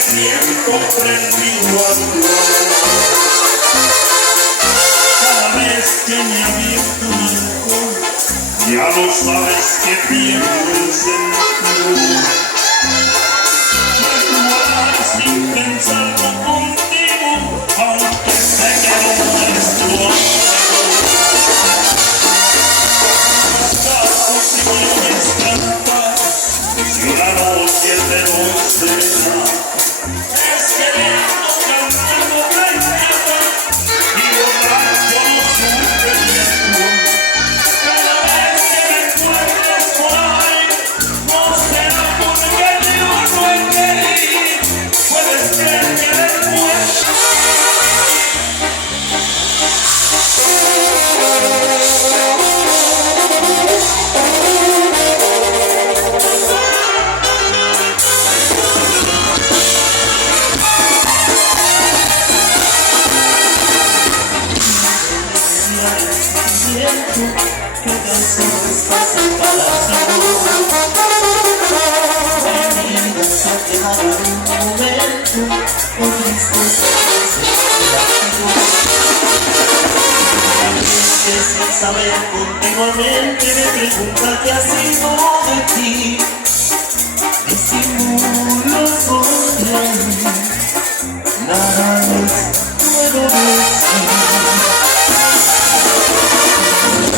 siento prendido a tu amor. Cada vez que me abierto mi alcohol, ya lo sabes que pierdo el sentido. Me jugarás sin pensarlo contigo, aunque sé que no nuestro amor. ¿Acaso si quieres cantar, si una noche te doy serena? Es que vengo cantando tranquilo y borracho no supe mi alcohol. Cada vez que me encuentres por ahí, no será porque yo no he querido. Puedes creer que después que tan solo estás en palacio. Mi vida se ha quedado en un momento con tristeza que sin saber continuamente me pregunta qué ha sido de ti. Disimulo sonreír, nada les puedo decir.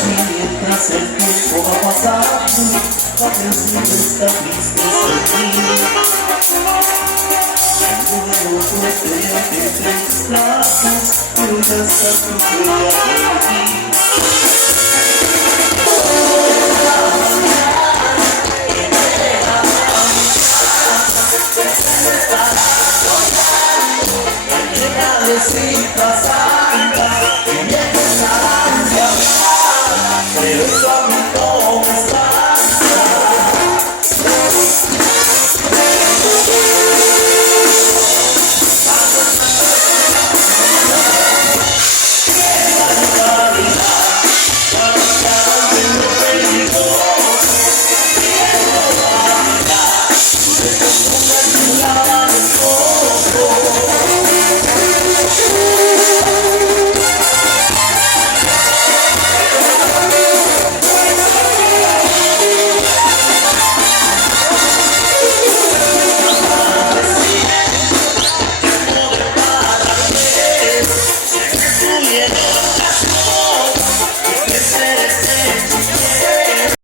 Mientras el tiempo va pasando, va creciendo esta tristeza en mí. Tengo fuerte entre mis brazos, pero ya está tu huella por ti. Sin pasar